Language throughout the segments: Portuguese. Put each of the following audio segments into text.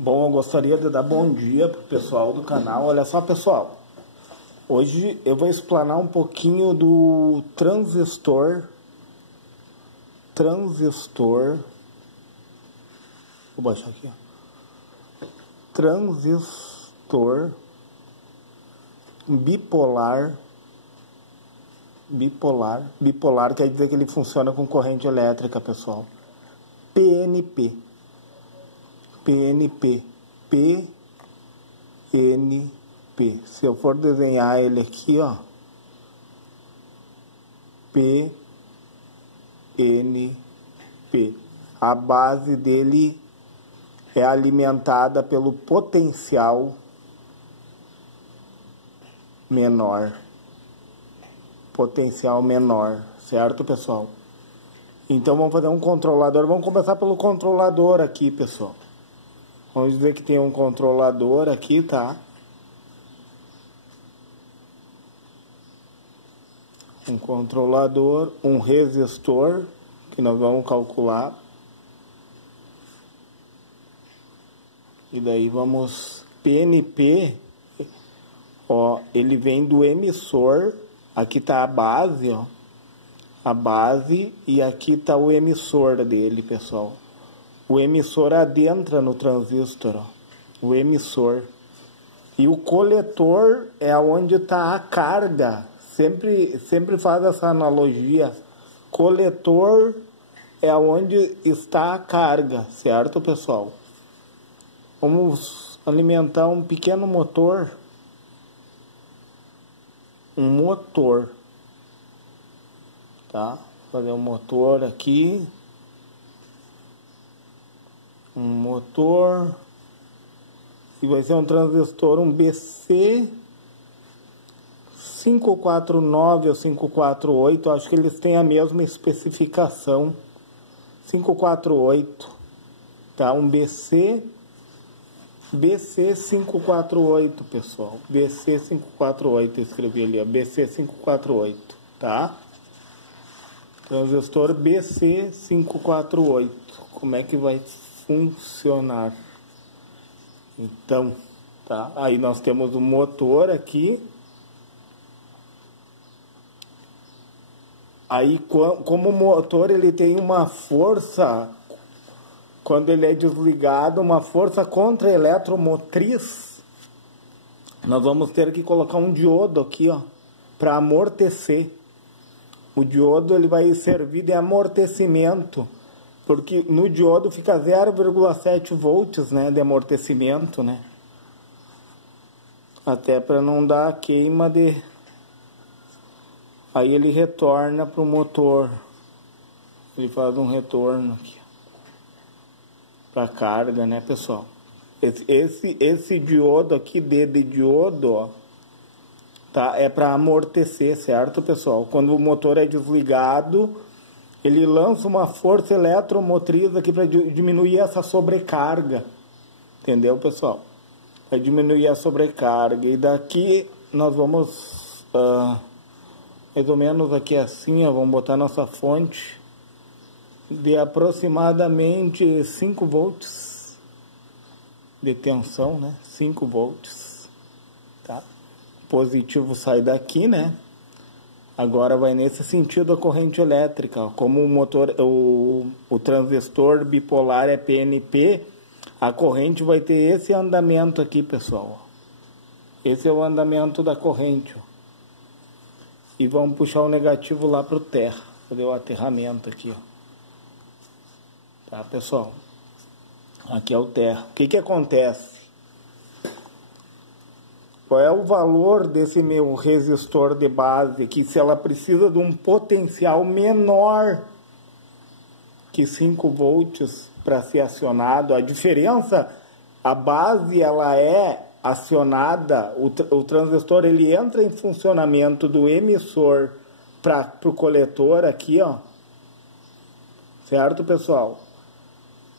Bom, eu gostaria de dar bom dia pro pessoal do canal. Olha só, pessoal. Hoje eu vou explanar um pouquinho do transistor. Vou baixar aqui, ó. Transistor bipolar. Bipolar quer dizer que ele funciona com corrente elétrica, pessoal. PNP. Se eu for desenhar ele aqui, ó, PNP. A base dele é alimentada pelo potencial menor. Certo, pessoal? Então vamos fazer um controlador. Vamos começar pelo controlador aqui, pessoal. Vamos dizer que tem um controlador aqui, tá? Um controlador, um resistor, que nós vamos calcular. E daí vamos... PNP, ó, ele vem do emissor. Aqui tá a base, ó. A base, e aqui tá o emissor dele, pessoal. O emissor adentra no transistor, ó. O emissor. E o coletor é onde está a carga. Sempre faz essa analogia. Coletor é onde está a carga, certo, pessoal? Vamos alimentar um pequeno motor. Um motor. Tá? Vou fazer um motor aqui. Um motor, e vai ser um transistor, um BC549 ou 548, acho que eles têm a mesma especificação, 548, tá? Um BC548, pessoal, BC548, escrevi ali, ó, BC548, tá? Transistor BC548, como é que vai funcionar? Então, tá? Aí nós temos o motor aqui. Aí, como o motor ele tem uma força, quando ele é desligado, uma força contra-eletromotriz, nós vamos ter que colocar um diodo aqui, ó, para amortecer. O diodo ele vai servir de amortecimento, porque no diodo fica 0,7 volts, né, de amortecimento, né? Até para não dar queima de... Aí ele retorna para o motor. Ele faz um retorno aqui. Para carga, né, pessoal? Esse diodo aqui, D de diodo, ó, tá? É para amortecer, certo, pessoal? Quando o motor é desligado, ele lança uma força eletromotriz aqui para diminuir essa sobrecarga. Entendeu, pessoal? Vai diminuir a sobrecarga. E daqui nós vamos, mais ou menos aqui assim, ó, vamos botar nossa fonte de aproximadamente 5 volts de tensão, né? 5 volts. Tá? O positivo sai daqui, né? Agora vai nesse sentido a corrente elétrica. Como o motor, o transistor bipolar é PNP, a corrente vai ter esse andamento aqui, pessoal. Esse é o andamento da corrente. Ó. E vamos puxar o negativo lá para o terra. Fazer o aterramento aqui. Ó. Tá, pessoal? Aqui é o terra. O que acontece? Qual é o valor desse meu resistor de base aqui? Se ela precisa de um potencial menor que 5 volts para ser acionado. A diferença, a base ela é acionada, o transistor ele entra em funcionamento do emissor para o coletor aqui, ó. Certo, pessoal?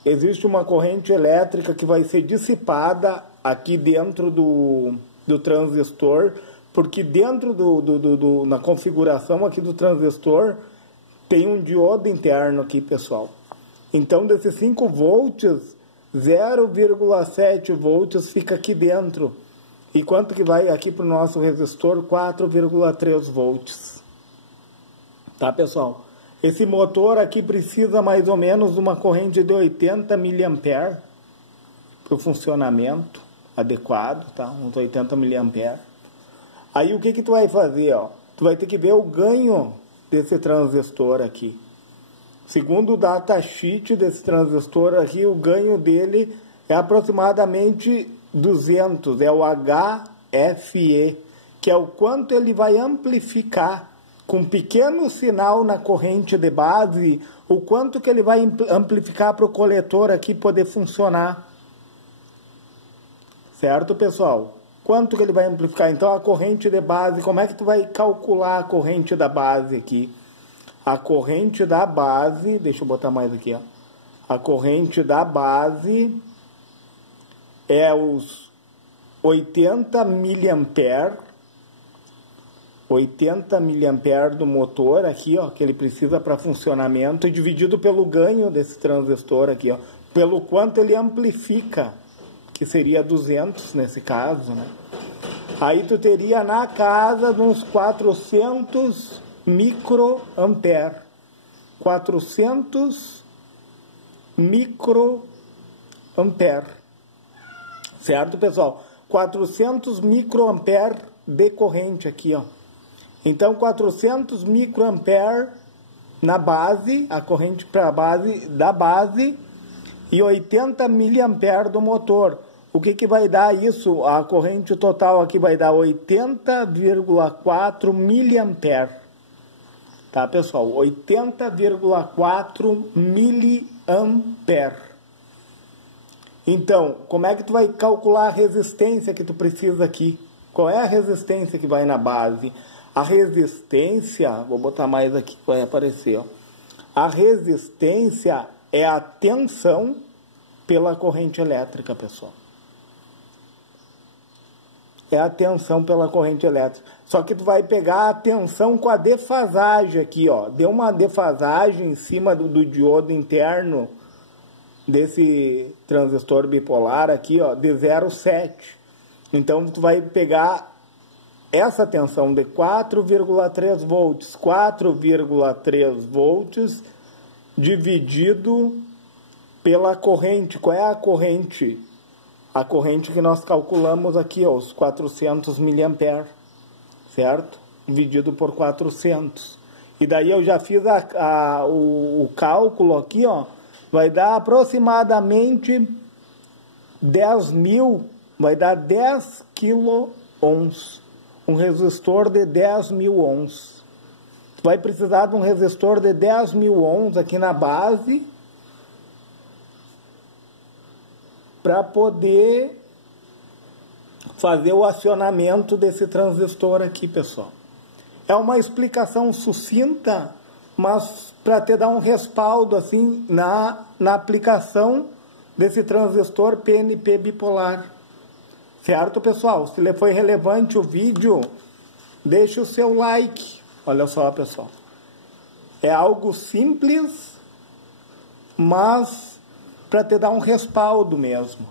Existe uma corrente elétrica que vai ser dissipada aqui dentro do transistor, porque dentro na configuração aqui do transistor tem um diodo interno aqui, pessoal. Então, desses 5 volts, 0,7 volts fica aqui dentro. E quanto que vai aqui para o nosso resistor? 4,3 volts. Tá, pessoal? Esse motor aqui precisa mais ou menos de uma corrente de 80 mA para o funcionamento adequado, tá? Uns 80 mA. Aí o que que tu vai fazer, ó? Tu vai ter que ver o ganho desse transistor aqui. Segundo o datasheet desse transistor aqui, o ganho dele é aproximadamente 200, é o HFE, que é o quanto ele vai amplificar com um pequeno sinal na corrente de base, o quanto que ele vai amplificar para o coletor aqui poder funcionar. Certo, pessoal? Quanto que ele vai amplificar? Então, a corrente de base, como é que tu vai calcular a corrente da base aqui? A corrente da base, deixa eu botar mais aqui, ó. A corrente da base é os 80 mA, 80 mA do motor aqui, ó, que ele precisa para funcionamento, e dividido pelo ganho desse transistor aqui, ó, pelo quanto ele amplifica, que seria 200 nesse caso, né? Aí tu teria na casa de uns 400 microampere. 400 microampere. Certo, pessoal? 400 microampere de corrente aqui, ó. Então, 400 microampere na base, a corrente para a base da base, e 80 miliampere do motor. O que que vai dar isso? A corrente total aqui vai dar 80,4 miliampere. Tá, pessoal? 80,4 miliampere. Então, como é que tu vai calcular a resistência que tu precisa aqui? Qual é a resistência que vai na base? A resistência, vou botar mais aqui que vai aparecer, ó. A resistência é a tensão pela corrente elétrica, pessoal. É a tensão pela corrente elétrica. Só que tu vai pegar a tensão com a defasagem aqui, ó. Deu uma defasagem em cima do diodo interno desse transistor bipolar aqui, ó, de 0,7. Então, tu vai pegar essa tensão de 4,3 volts. 4,3 volts dividido pela corrente. Qual é a corrente? A corrente que nós calculamos aqui, ó, os 400 miliampere, certo? Dividido por 400. E daí eu já fiz o cálculo aqui, ó, vai dar aproximadamente 10.000, vai dar 10 kΩ, um resistor de 10.000 ohms. Tu vai precisar de um resistor de 10.000 ohms aqui na base, para poder fazer o acionamento desse transistor aqui, pessoal. É uma explicação sucinta, mas para te dar um respaldo assim na aplicação desse transistor PNP bipolar. Certo, pessoal? Se lhe foi relevante o vídeo, deixe o seu like. Olha só, pessoal. É algo simples, mas para te dar um respaldo mesmo.